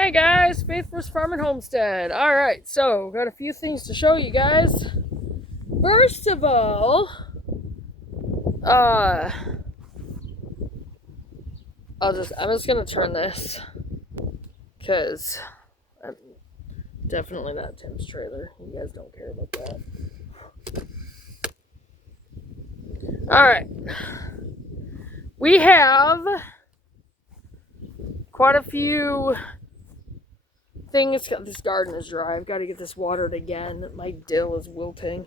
Hey guys, Faith vs. Farm and Homestead. Alright, so got a few things to show you guys. First of all, I'm just gonna turn this because I'm definitely not Tim's trailer. You guys don't care about that. Alright. We have quite a few things. This garden is dry. I've got to get this watered again. My dill is wilting.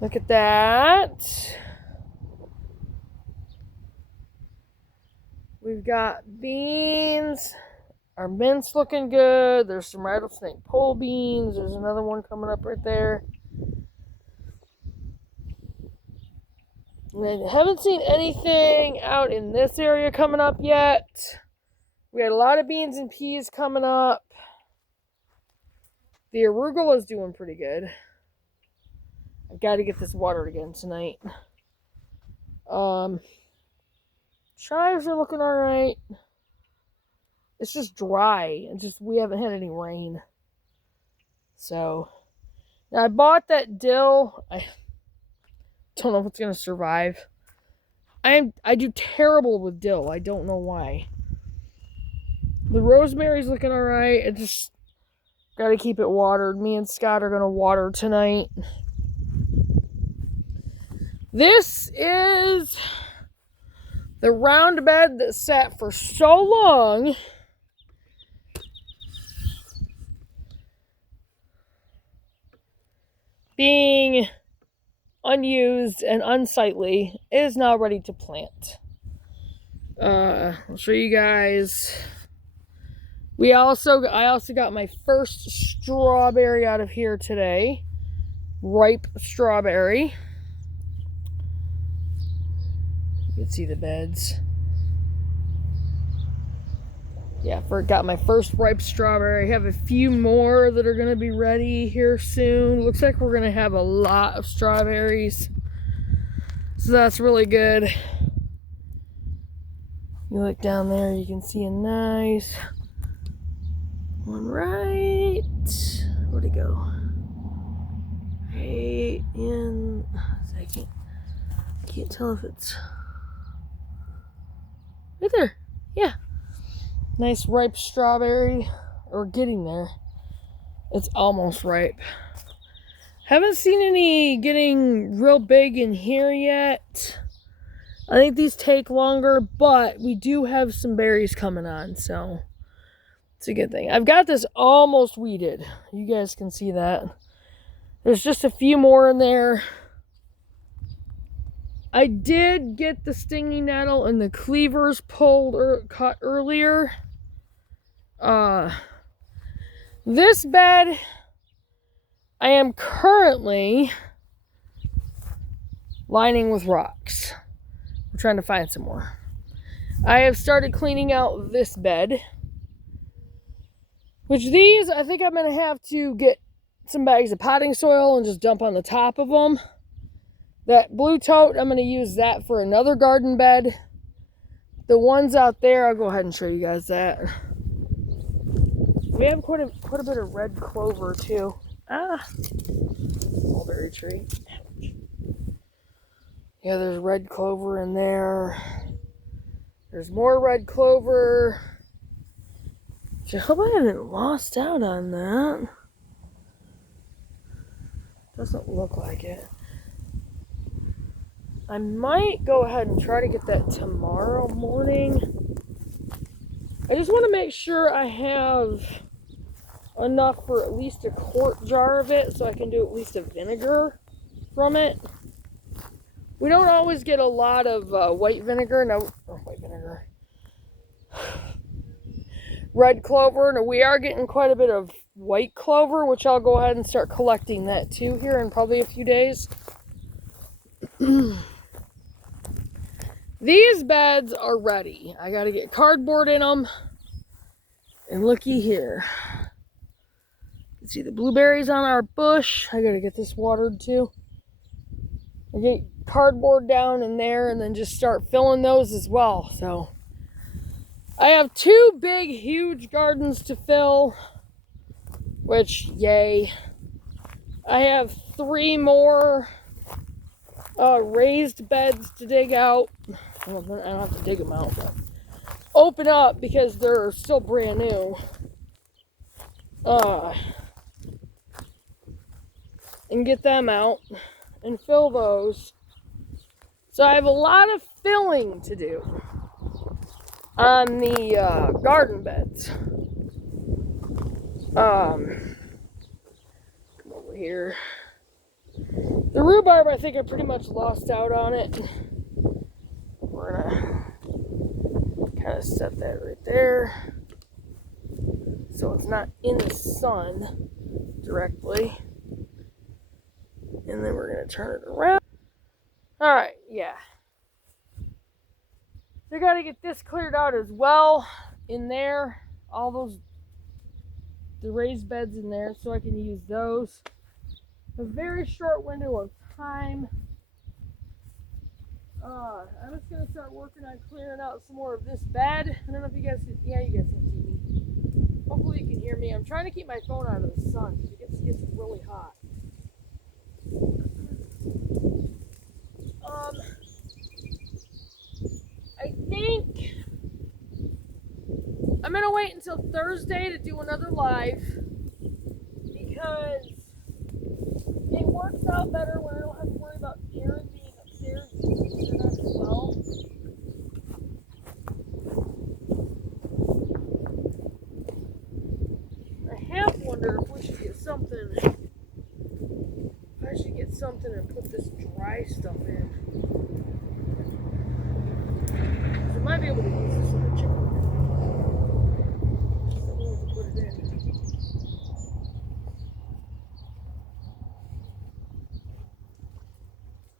Look at that. We've got beans. Our mint's looking good. There's some rattlesnake pole beans. There's another one coming up right there. And I haven't seen anything out in this area coming up yet. We had a lot of beans and peas coming up. The arugula is doing pretty good. I've got to get this watered again tonight. Chives are looking alright. It's just dry. We haven't had any rain. So, now I bought that dill. I don't know if it's going to survive. I do terrible with dill. I don't know why. The rosemary's looking alright. I just got to keep it watered. Me and Scott are going to water tonight. This is the round bed that sat for so long. Being unused and unsightly, is now ready to plant. I'll show you guys. I also got my first strawberry out of here today. Ripe strawberry. You can see the beds. Yeah, got my first ripe strawberry. I have a few more that are going to be ready here soon. Looks like we're going to have a lot of strawberries. So that's really good. You look down there, you can see a nice one right. Where'd it go? Right in. I can't tell if it's right there. Yeah. Nice ripe strawberry. Or getting there. It's almost ripe. Haven't seen any getting real big in here yet. I think these take longer, but we do have some berries coming on, so it's a good thing. I've got this almost weeded. You guys can see that. There's just a few more in there. I did get the stinging nettle and the cleavers pulled or cut earlier. This bed, I am currently lining with rocks. We're trying to find some more. I have started cleaning out this bed. Which these, I think I'm going to have to get some bags of potting soil and just dump on the top of them. That blue tote, I'm going to use that for another garden bed. The ones out there, I'll go ahead and show you guys that. We have quite a bit of red clover too. Mulberry tree. Yeah, there's red clover in there. There's more red clover. I hope I haven't lost out on that. Doesn't look like it. I might go ahead and try to get that tomorrow morning. I just want to make sure I have enough for at least a quart jar of it so I can do at least a vinegar from it. We don't always get a lot of white vinegar. No, white vinegar. Red clover. Now we are getting quite a bit of white clover, which I'll go ahead and start collecting that too here in probably a few days. These beds are ready. I got to get cardboard in them. And looky here. You can see the blueberries on our bush. I got to get this watered too. I get cardboard down in there and then just start filling those as well. So I have 2 big, huge gardens to fill, which, yay. I have 3 more raised beds to dig out. Well, I don't have to dig them out, but open up because they're still brand new. And get them out and fill those. So I have a lot of filling to do on the garden beds. Come over here. The rhubarb, I think I pretty much lost out on it. We're gonna kind of set that right there so it's not in the sun directly. And then we're gonna turn it around. All right, yeah. So I gotta get this cleared out as well in there. All the raised beds in there so I can use those. A very short window of time. I'm just gonna start working on clearing out some more of this bed. I don't know if you guys can, yeah, you guys can see me. Hopefully you can hear me. I'm trying to keep my phone out of the sun because it gets really hot. I think I'm gonna wait until Thursday to do another live because it works out better when I don't have to worry about Aaron being upstairs doing that as well. I have wondered if we should get something. I should get something and put this dry stuff in. I might be able to use this in the chicken. I don't know if to put it in.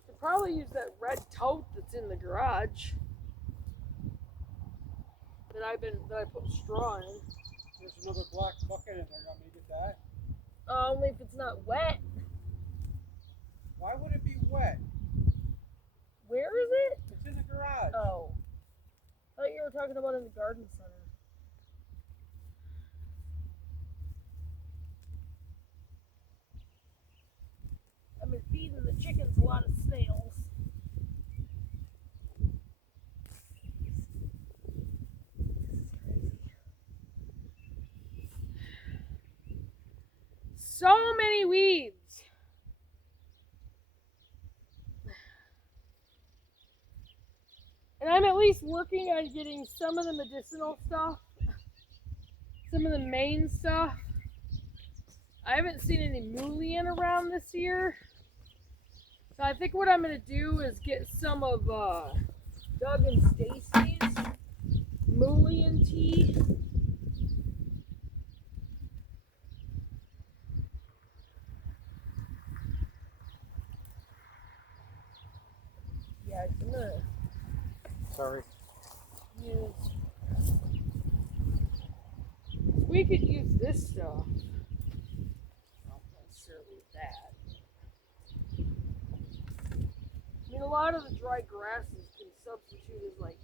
Could probably use that red tote that's in the garage that I put straw in. There's another black bucket in there. You want me to get that? Only if it's not wet. Why would it be wet? Where is it? It's in the garage. Oh. I thought you were talking about in the garden center. I've been feeding the chickens a lot of snails. So many weeds. And I'm at least working on getting some of the medicinal stuff, some of the main stuff. I haven't seen any mullein around this year. So I think what I'm going to do is get some of Doug and Stacy's mullein tea. Yeah, I'm going to Sorry. use. We could use this stuff. Not necessarily that. I mean, a lot of the dry grasses can substitute as like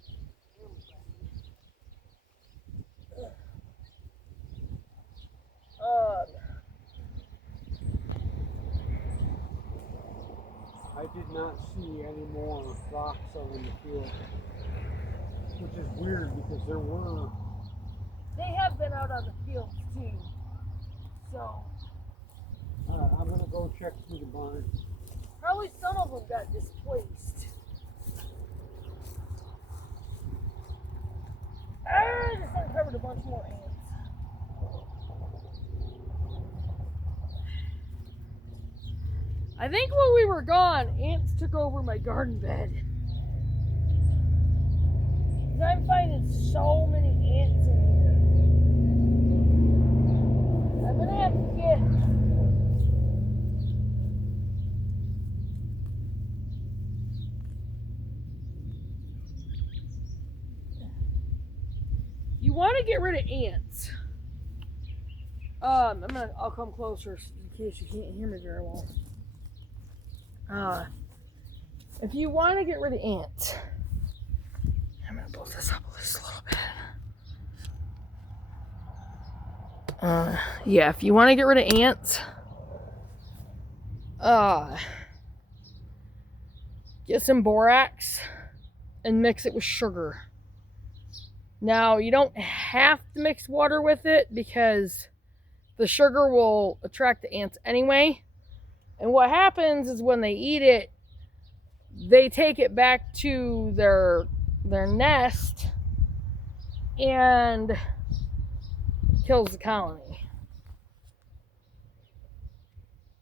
I did not see any more rocks out in the field, which is weird because there were. They have been out on the fields too. So I'm gonna go check through the barn. probably some of them got displaced. I just uncovered a bunch more ants. I think when we were gone, ants took over my garden bed. I'm finding so many ants in here. I'm gonna have to get you want to get rid of ants. I'll come closer in case you can't hear me very well. If you want to get rid of ants, I'm gonna blow this up just a little bit. Yeah, if you want to get rid of ants, get some borax and mix it with sugar. Now, you don't have to mix water with it because the sugar will attract the ants anyway. And what happens is when they eat it, they take it back to their nest and kills the colony.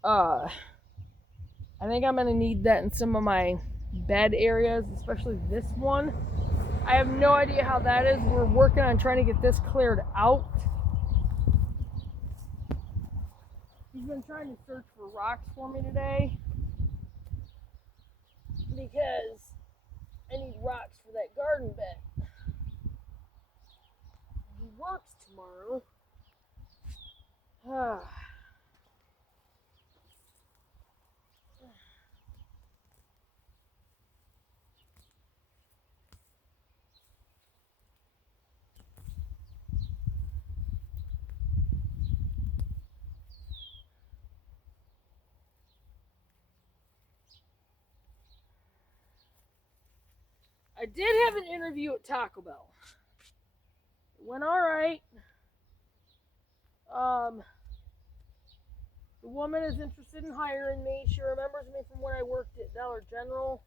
I think I'm gonna need that in some of my bed areas, especially this one. I have no idea how that is. We're working on trying to get this cleared out. He's been trying to search for rocks for me today because I need rocks for that garden bed. He works tomorrow. I did have an interview at Taco Bell. It went all right. The woman is interested in hiring me. She remembers me from when I worked at Dollar General.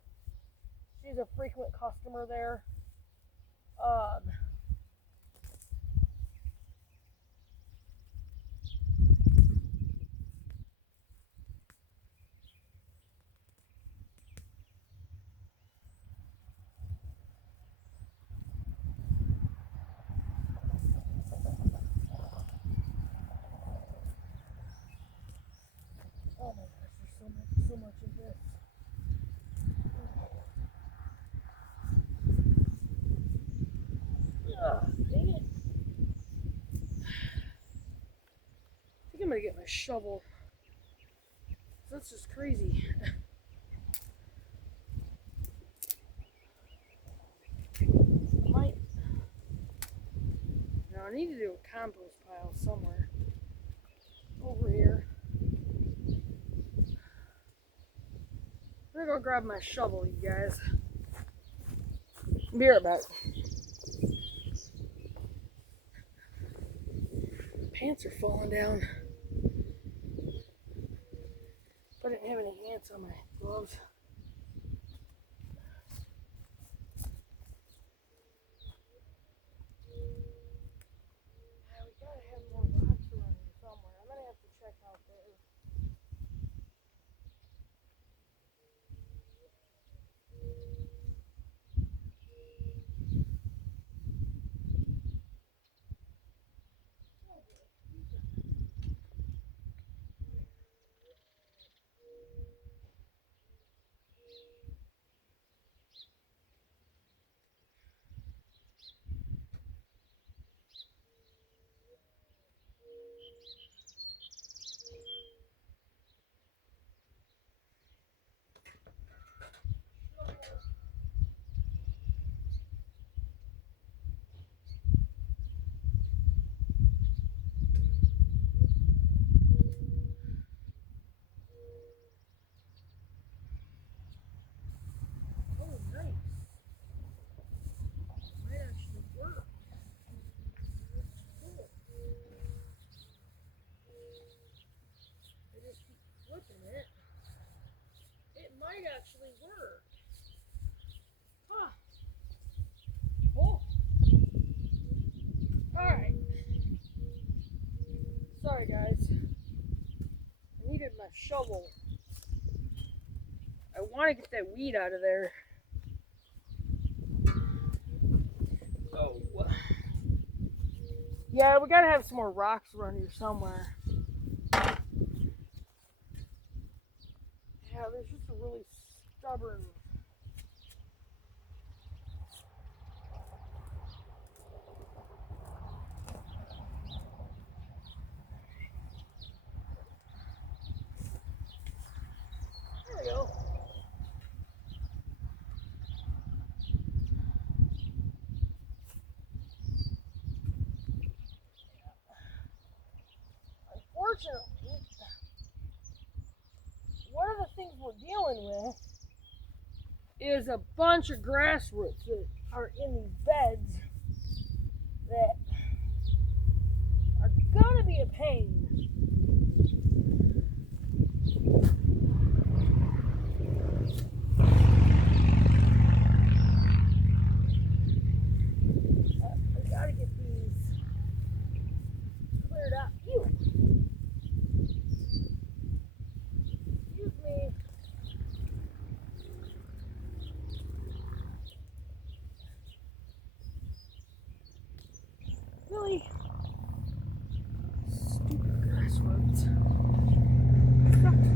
She's a frequent customer there. Oh my gosh, there's so much of this. Dang it. I think I'm gonna get my shovel. That's just crazy. Now I need to do a compost pile somewhere. Over here. I'm gonna go grab my shovel, you guys. Be right back. Pants are falling down. I didn't have any ants on my gloves. We gotta have more rocks around here somewhere. I'm gonna have to check out there. Oh, nice. Might actually work. Cool. I just keep flipping it. It might actually work. Huh. Cool. Alright. Sorry guys. I needed my shovel. I want to get that weed out of there. Oh. Yeah, we gotta have some more rocks around here somewhere. Yeah, there's just a really stubborn. There we go. unfortunately, one of the things we're dealing with is a bunch of grass roots that are in these beds that are gonna be a pain. I gotta get these cleared up. Ew. Excuse me. Really stupid grass roots. Sucks.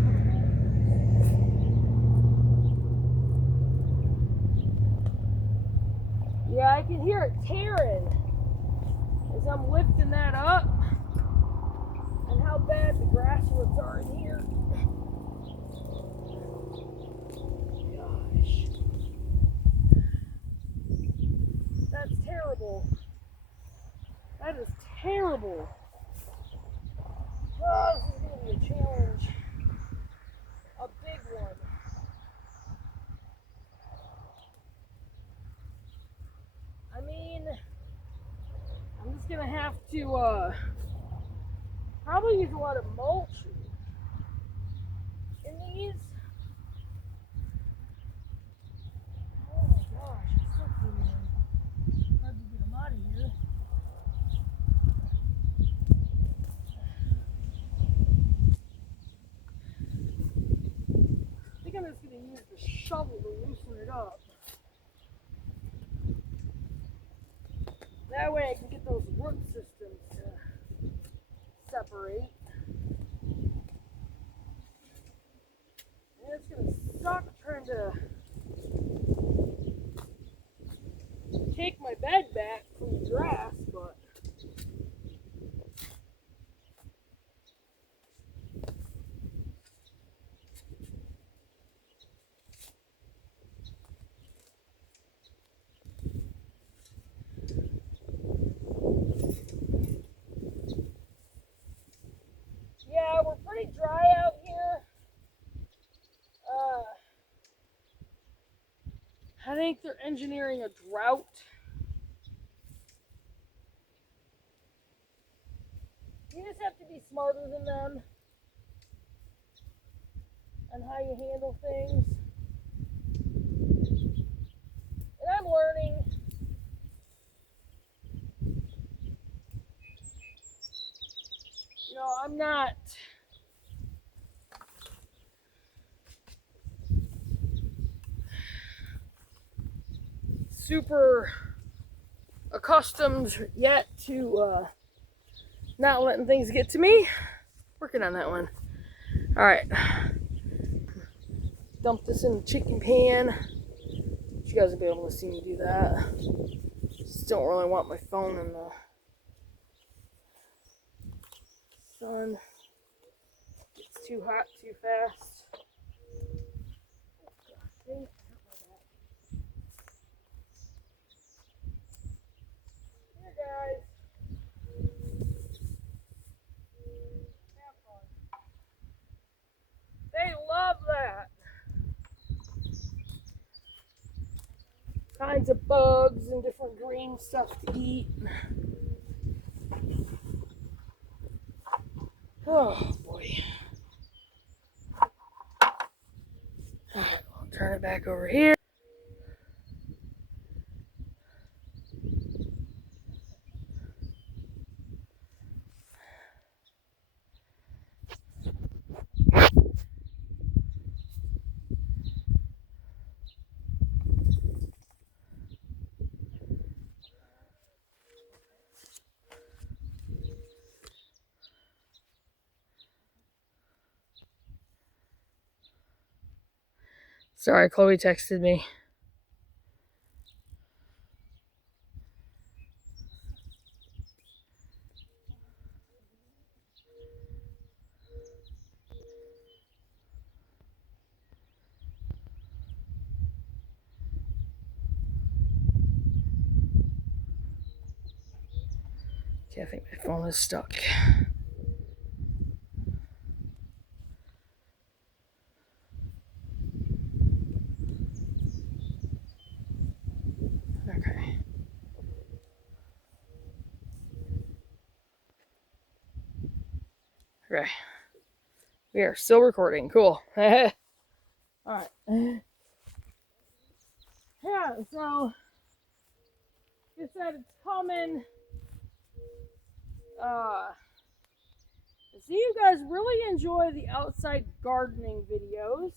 Yeah, I can hear it tearing as I'm lifting that up, and how bad the grass roots are in here. Gosh. That's terrible. That is terrible. Oh, this is going to be a challenge. A big one. I mean, I'm just going to have to probably use a lot of mulch in these. Oh my gosh, it's so cool. Hard to get them out of here. I think I'm just going to use the shovel to loosen it up. That way I can get those root systems to separate. And it's going to suck trying to take my bed back from the grass, but yeah, we're pretty dry out here. I think they're engineering a drought. You just have to be smarter than them on how you handle things. And I'm learning. You know, I'm not super accustomed yet to not letting things get to me. Working on that one. All right. Dump this in the chicken pan. You guys will be able to see me do that. Just don't really want my phone in the sun. It's too hot too fast. Oh, gosh, here, guys. Have fun. They love that. Kinds of bugs and different green stuff to eat. Oh boy. Alright, I'll turn it back over here. Sorry, Chloe texted me. Okay, I think my phone is stuck. Okay. We are still recording. Cool. Alright. Yeah, so it said it's common. See, you guys really enjoy the outside gardening videos.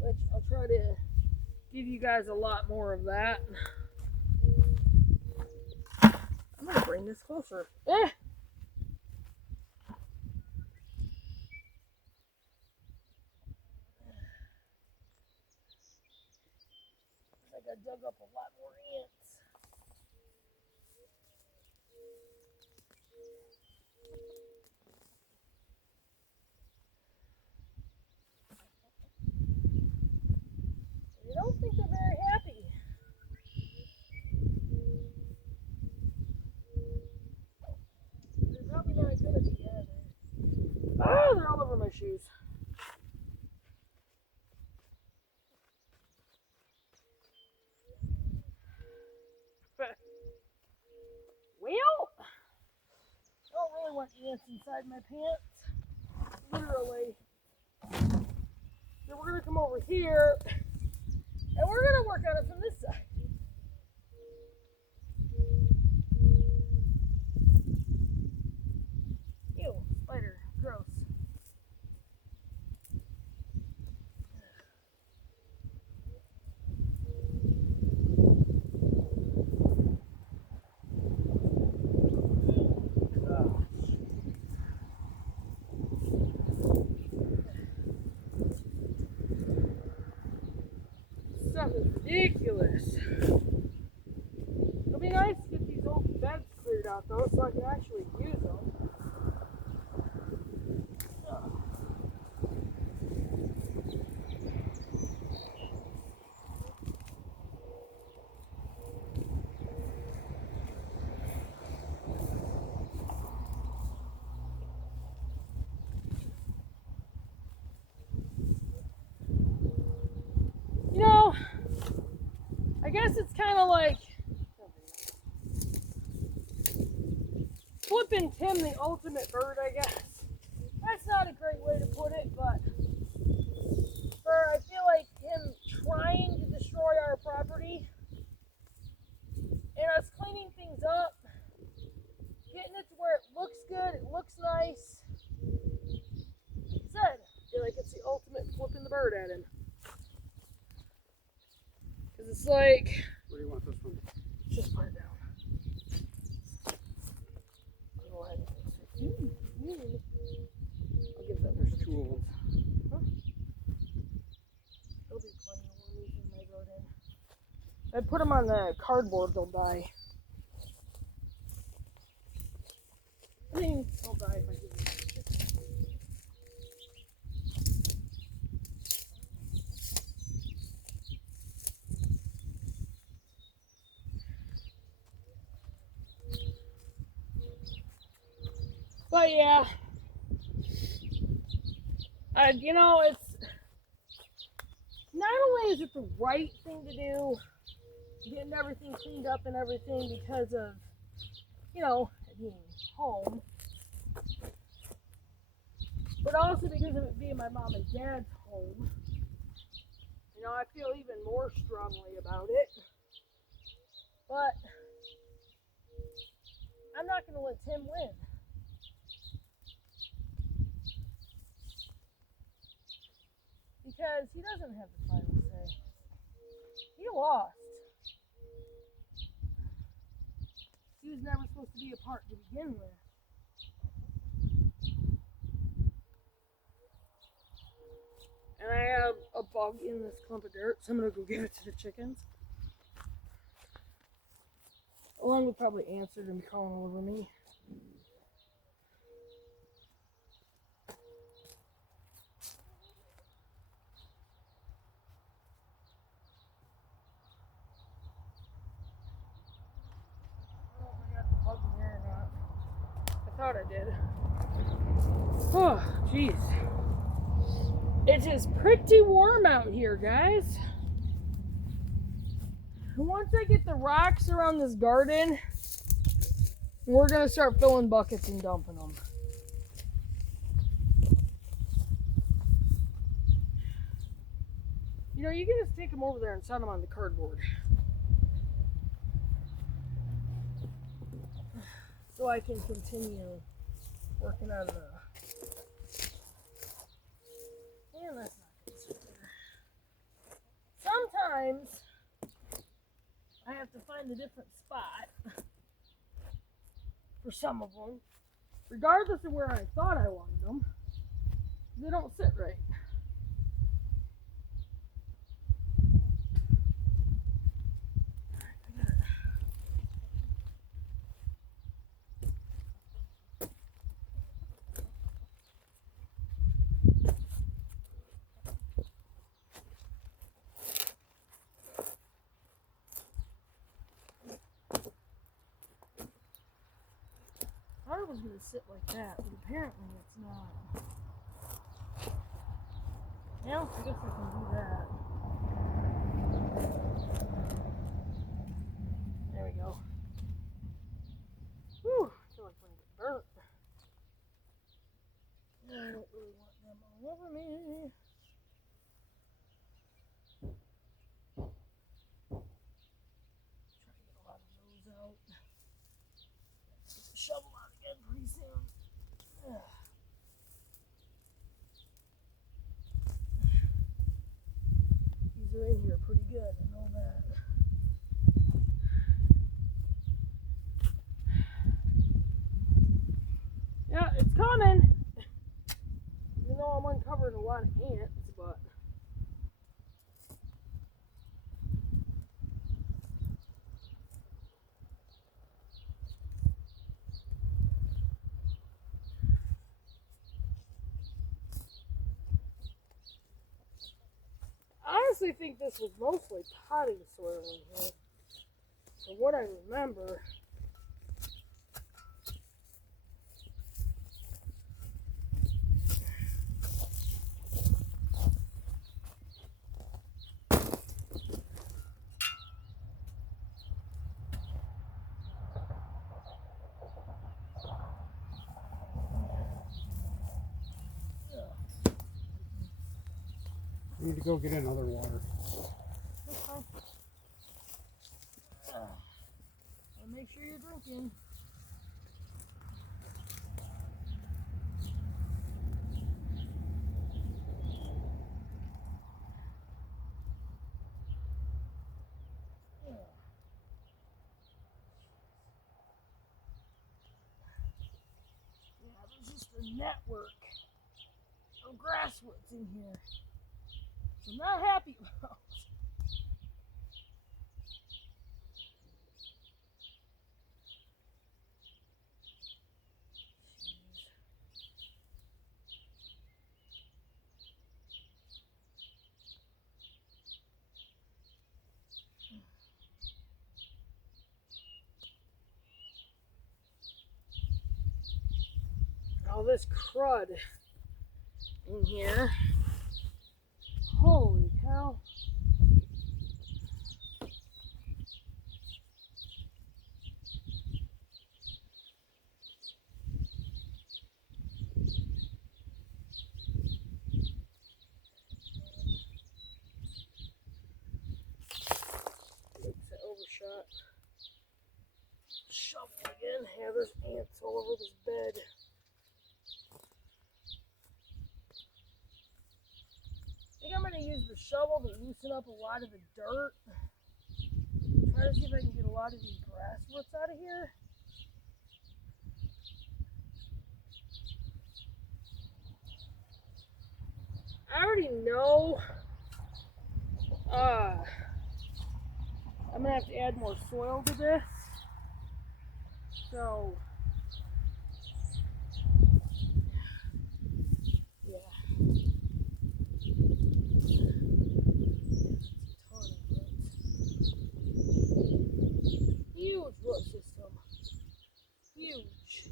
Which I'll try to give you guys a lot more of that. I'm gonna bring this closer. Eh! I think I dug up a lot more ants. I don't think they're very happy. They're probably not good at the end. Oh, they're all over my shoes. Well, I don't really want ants inside my pants. Literally. So we're going to come over here, and we're going to work on it from this side. Ew, spider, gross. Stuff is ridiculous. It'll be nice to get these old beds cleared out though, so I can actually use them. You know, I guess it's kind of like flipping Tim the ultimate bird, I guess. That's not a great way to put it, but for I feel like him trying to destroy our property and us cleaning things up, getting it to where it looks good, it looks nice. Like I said, I feel like it's the ultimate flipping the bird at him. Because it's like, Where do you want this one? just put it down. Go ahead. I'll give that. There's two of them. Huh? There'll be plenty of wormies in my garden. If I put them on the cardboard, they'll die. I mean, they'll die if I give them. But yeah, you know, it's not only is it the right thing to do, getting everything cleaned up and everything because of, you know, being home, but also because of it being my mom and dad's home. You know, I feel even more strongly about it. But I'm not going to let Tim win. Because he doesn't have the final say. He lost. He was never supposed to be a part to begin with. And I have a bug in this clump of dirt, so I'm going to go give it to the chickens. Along with probably ants are going to be crawling all over me. I thought I did. Oh, jeez. It is pretty warm out here, guys. Once I get the rocks around this garden, we're going to start filling buckets and dumping them. You know, you can just take them over there and set them on the cardboard. So I can continue working on the... And that's not going to sit there. Sometimes I have to find a different spot for some of them, regardless of where I thought I wanted them. They don't sit right. I thought it was going to sit like that, but apparently it's not. Well, I guess I can do that. There we go. Whew, I feel like I'm going to get burnt. I don't really want them all over me. Try to get a lot of those out. Get the shovel out again pretty soon. These are in here pretty good, I know that. Yeah, it's coming. Even though I'm uncovering a lot of ants, but I honestly think this was mostly potting soil in here. From what I remember. I need to go get another water. Okay. And make sure you're drinking. Yeah, there's just a network of grasswoods in here. I'm not happy about. All this crud in here. Holy cow. Oops, I overshot. Shovel again. Yeah, there's ants all over this bed. I think I'm going to use the shovel to loosen up a lot of the dirt. Try to see if I can get a lot of these grass roots out of here. I already know I'm going to have to add more soil to this. So, yeah. Huge root system. Huge.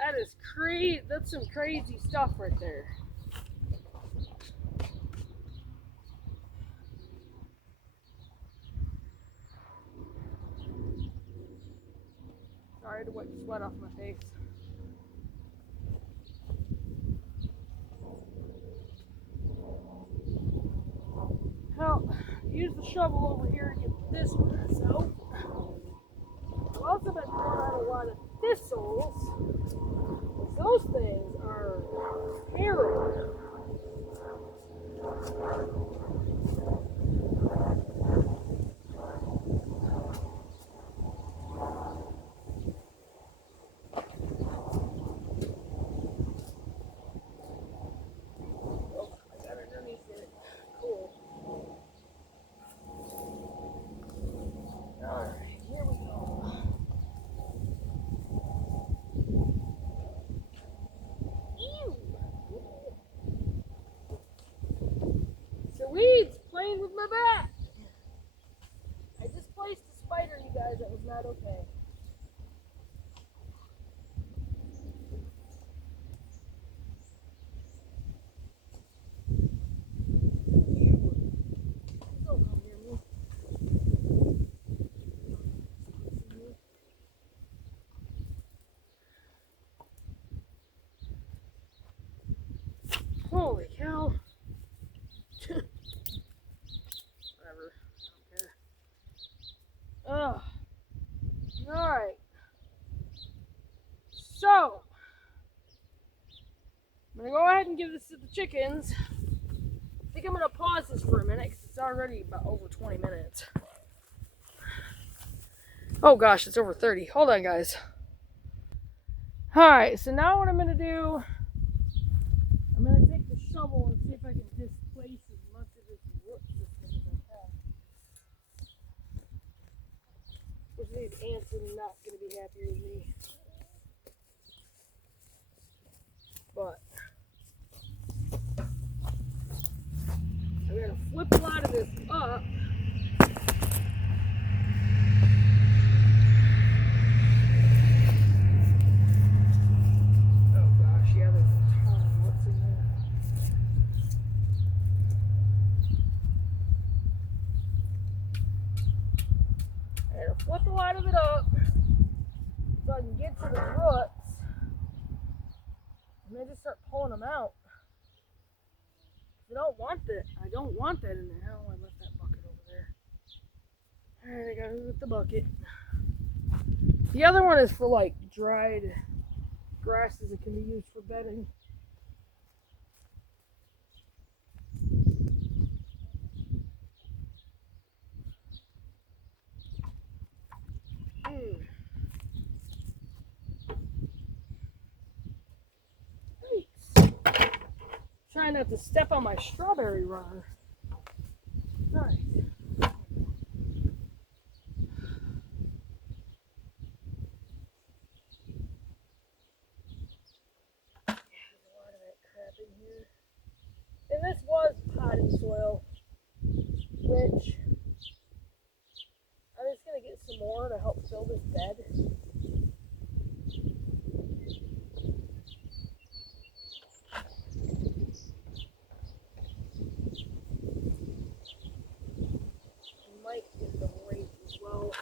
That is crazy. That's some crazy stuff right there. Sorry to wipe the sweat off my face. Well, use the shovel over here to get this mess out. I've also been throwing out a lot of thistles. Those things are terrible. Oh, I got it underneath it. Cool. Alright, here we go. Ew. So weeds playing with my back. I displaced a spider, you guys. That was not okay. Ew. Don't come near me. Holy cow. Whatever. I don't care. Ugh. Alright. So, I'm going to go ahead and give this to the chickens. I think I'm going to pause this for a minute because it's already about over 20 minutes. Oh gosh, it's over 30. Hold on, guys. Alright, so now what I'm going to do, I'm going to take the shovel and see if I can displace as much of this root system as I can. Which these ants are not going to be happy with me. But I'm going to flip a lot of this up. Oh gosh, yeah, there's a ton. What's in there? I'm going to flip a lot of it up so I can get to the roots. And then just start pulling them out. I don't want that. I don't want that in there. Oh, I left that bucket over there. Alright, I gotta move the bucket. The other one is for like dried grasses that can be used for bedding. Trying not to step on my strawberry runner. Alright. There's a lot of that crap in here. And this was potting soil, which I'm just going to get some more to help fill this bed. Might get the rake as well.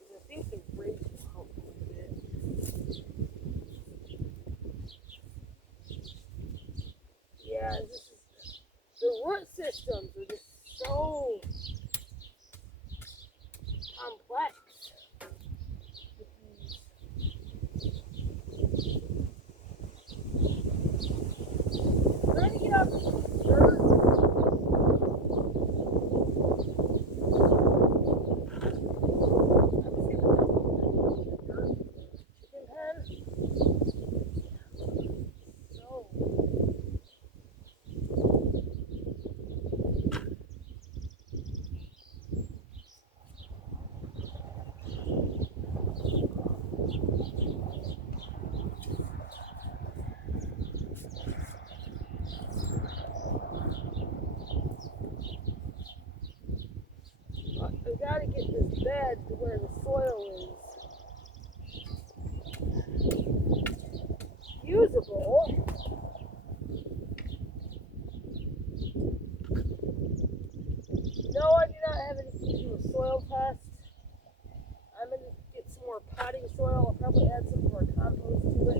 I think the rake will help a little bit. Yeah, the root systems are just so complex. Trying to get out of the dirt. Chicken pen. So visible. No, I do not have anything to do with soil test. I'm going to get some more potting soil. I'll probably add some more compost to it.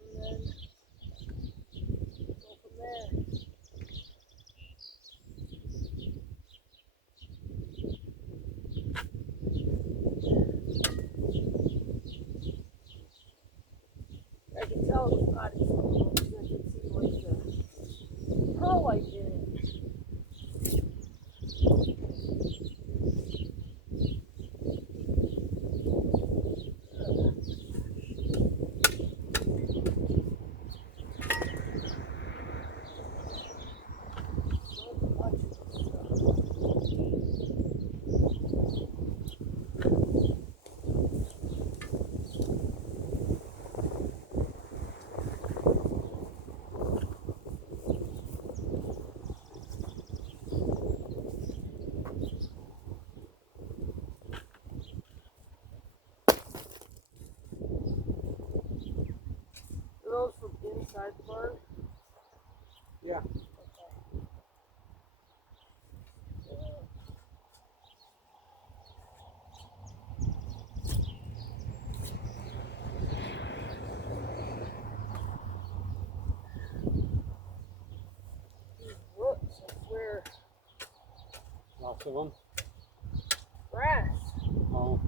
And then go from there. I can tell it was potting soil because I can see like the perlite in it. Are those from inside the barn? Yeah. Okay. Roots, I swear. Lots of them. Grass. Oh.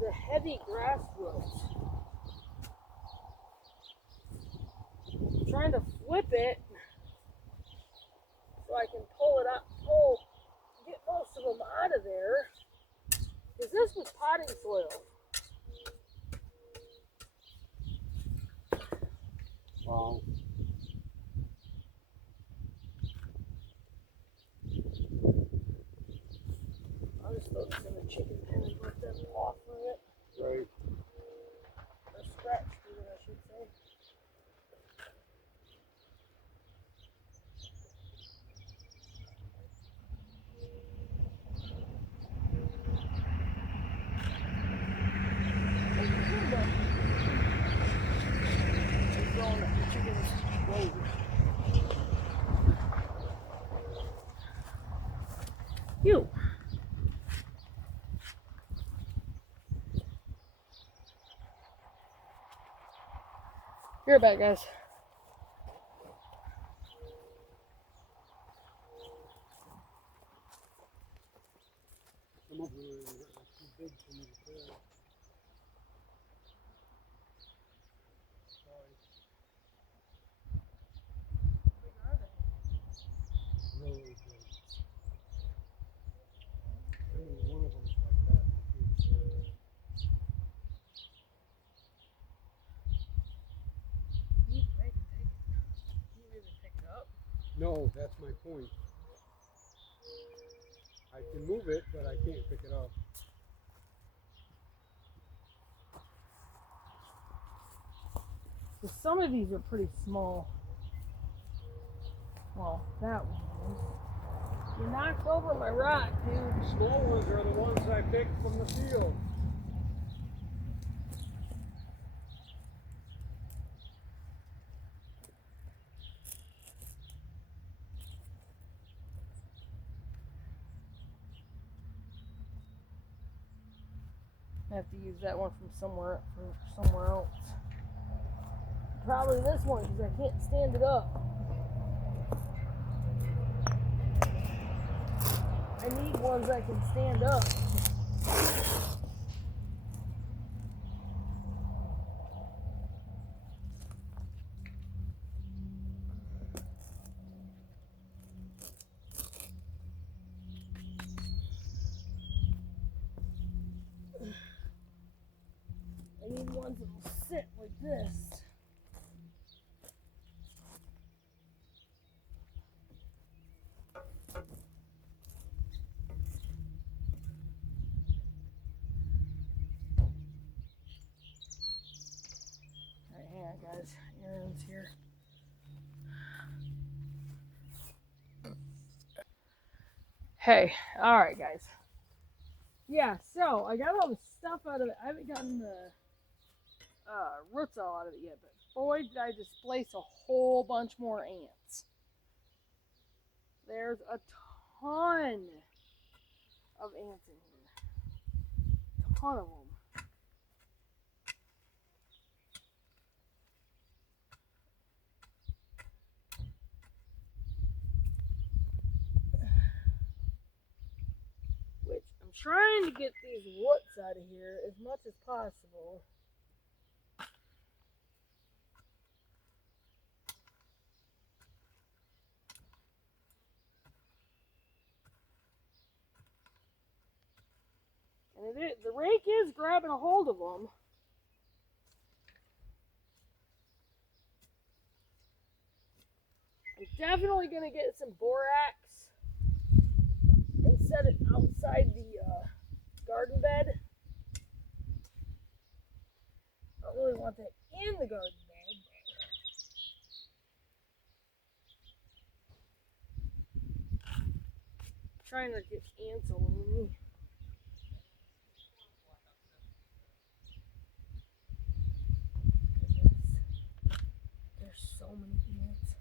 The heavy grass roots. I'm trying to flip it so I can pull it up, get most of them out of there. Because this was potting soil. Wow. I'll just throw this in the chicken pen and let them off of it. Right. Or scratch through it, I should say. You. You're back, guys. Some of them are too big for me to carry. Sorry. How big are they? Really big. Only one of them is like that. You can you even pick it up? No, that's my point. I can move it, but I can't pick it up. So some of these are pretty small. Well, that one is. You knocked over my rock, dude. The small ones are the ones I picked from the field. I have to use that one from somewhere else. Probably this one because I can't stand it up. I need ones I can stand up. I need ones that will sit like this. Alright, hang on guys. Aaron's here. Hey, alright guys. Yeah, so I got all the stuff out of it. I haven't gotten the roots all out of it yet, but boy, did I displace a whole bunch more ants. There's a ton of ants in here. A ton of them. Which I'm trying to get these roots out of here as much as possible. And the rake is grabbing a hold of them. I'm definitely going to get some borax and set it outside the garden bed. I don't really want that in the garden bed. Trying not to get ants all over me. There's so many ants.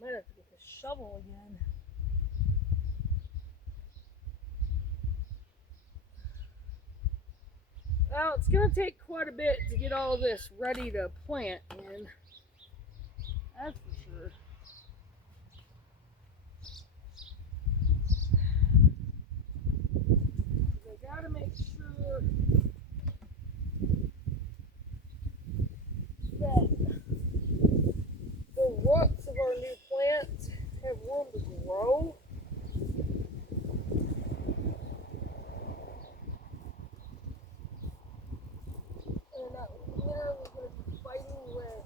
Might have to get the shovel again. Well, it's going to take quite a bit to get all this ready to plant in. That's for sure. I got to make sure that the roots of our new plants have room to grow. And not literally going to be fighting with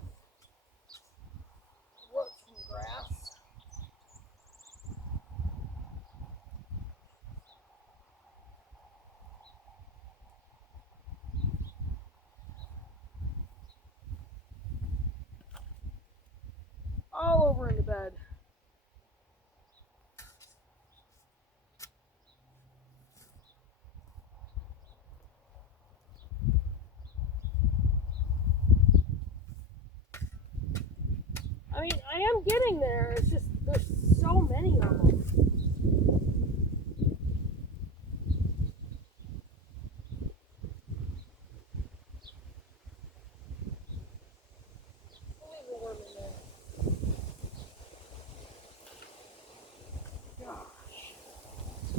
roots from grass. All over in the bed. I mean, I am getting there. It's just there's so many of them. Leave the worm in there. Gosh. I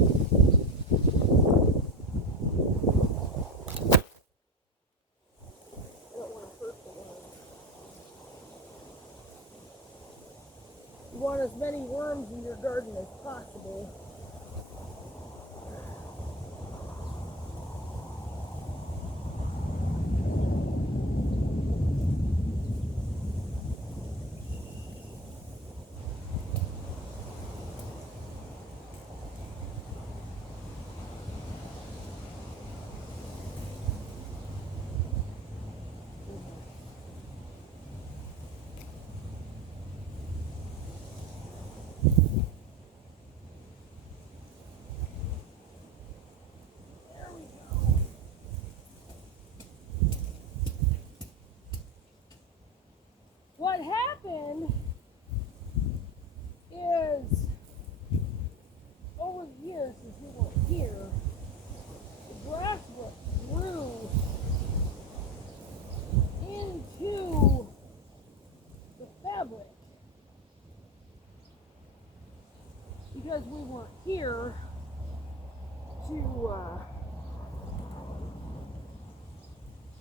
don't want to hurt the worm. You want as many worms in your garden as possible. What happened is, over the years since we weren't here, the grass grew into the fabric. Because we weren't here to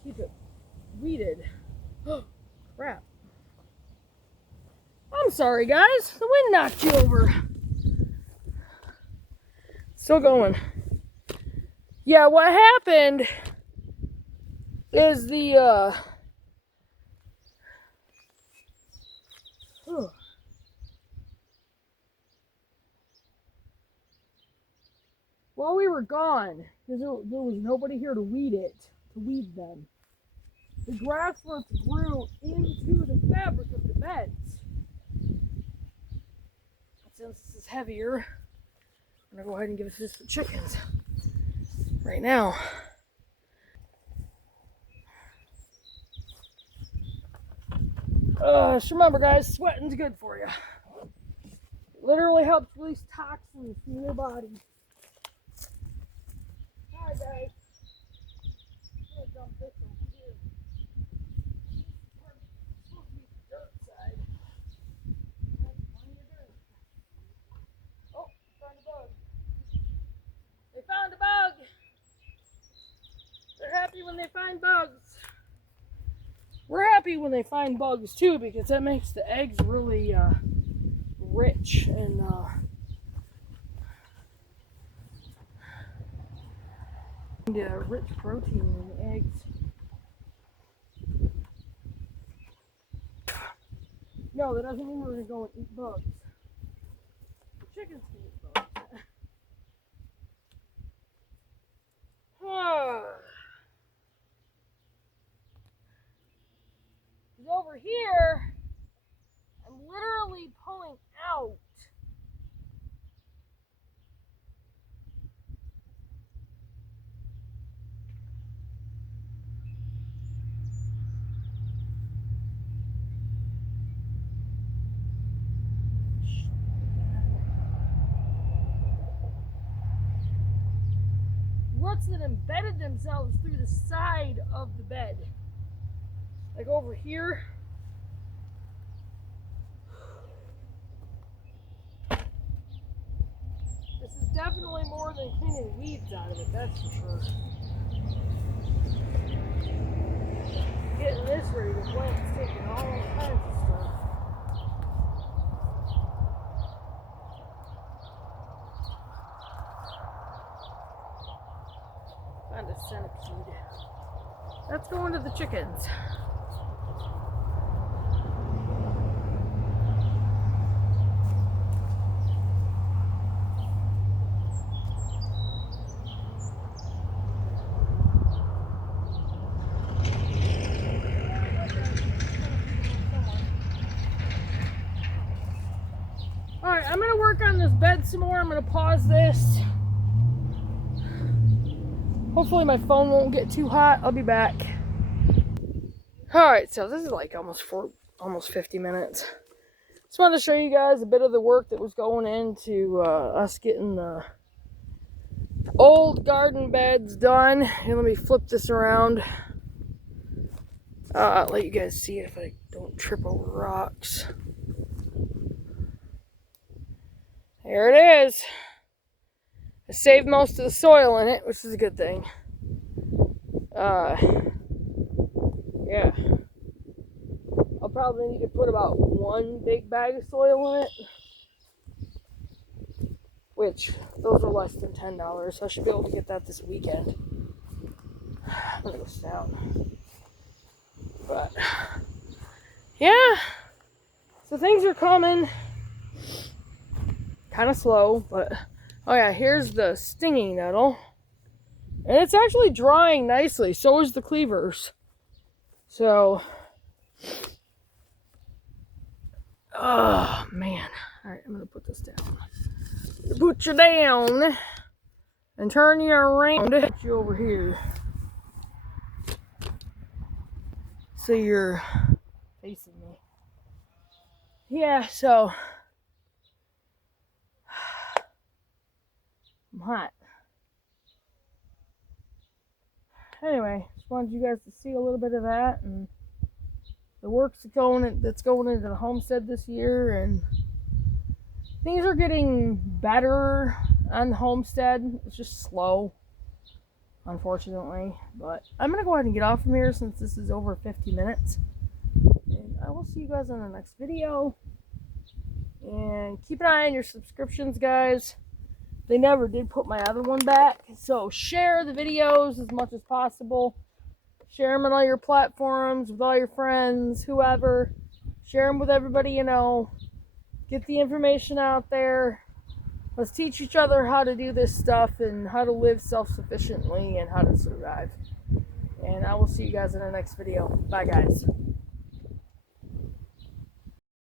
keep it weeded. Oh, crap. I'm sorry, guys. The wind knocked you over. Still going. Yeah, what happened is the while we were gone, because there was nobody here to weed them. The grass roots grew into the fabric of the beds. Since this is heavier, I'm gonna go ahead and give this to the chickens right now. Just remember, guys, sweating's good for you. It literally helps release toxins from your body. Hi, guys. I'm gonna dump this over here. This is supposed to be the dirt side. Plenty of dirt. Oh, found a bug. They found a bug. They're happy when they find bugs. We're happy when they find bugs too, because that makes the eggs really rich and rich protein in the eggs. No, that doesn't mean we're gonna go and eat bugs. The chickens can eat bugs. Over here, I'm literally pulling out roots that embedded themselves through the side of the bed. Like over here. This is definitely more than cleaning weeds out of it, that's for sure. Getting this ready to plant, it's taking all kinds of stuff. Found a centipede. That's going to the chickens. Alright, I'm going to work on this bed some more. I'm going to pause this. Hopefully my phone won't get too hot. I'll be back. Alright, so this is like almost 50 minutes. Just wanted to show you guys a bit of the work that was going into us getting the old garden beds done. And let me flip this around. Let you guys see it if I don't trip over rocks. There it is. I saved most of the soil in it, which is a good thing. Yeah. I'll probably need to put about one big bag of soil in it. Which, those are less than $10, so I should be able to get that this weekend. I'm gonna go sit down. But, yeah. So things are coming. Kind of slow, but oh yeah, here's the stinging nettle, and it's actually drying nicely. So is the cleavers. So, oh man! All right, I'm gonna put this down. Put you down and turn you around. Put you over here, so you're facing me. Yeah. So. I'm hot. Anyway, just wanted you guys to see a little bit of that and the work that's going into the homestead this year, and things are getting better on the homestead. It's just slow, unfortunately. But I'm gonna go ahead and get off from here since this is over 50 minutes. And I will see you guys on the next video. And keep an eye on your subscriptions, guys. They never did put my other one back. So share the videos as much as possible. Share them on all your platforms, with all your friends, whoever. Share them with everybody you know. Get the information out there. Let's teach each other how to do this stuff and how to live self-sufficiently and how to survive. And I will see you guys in our next video. Bye, guys.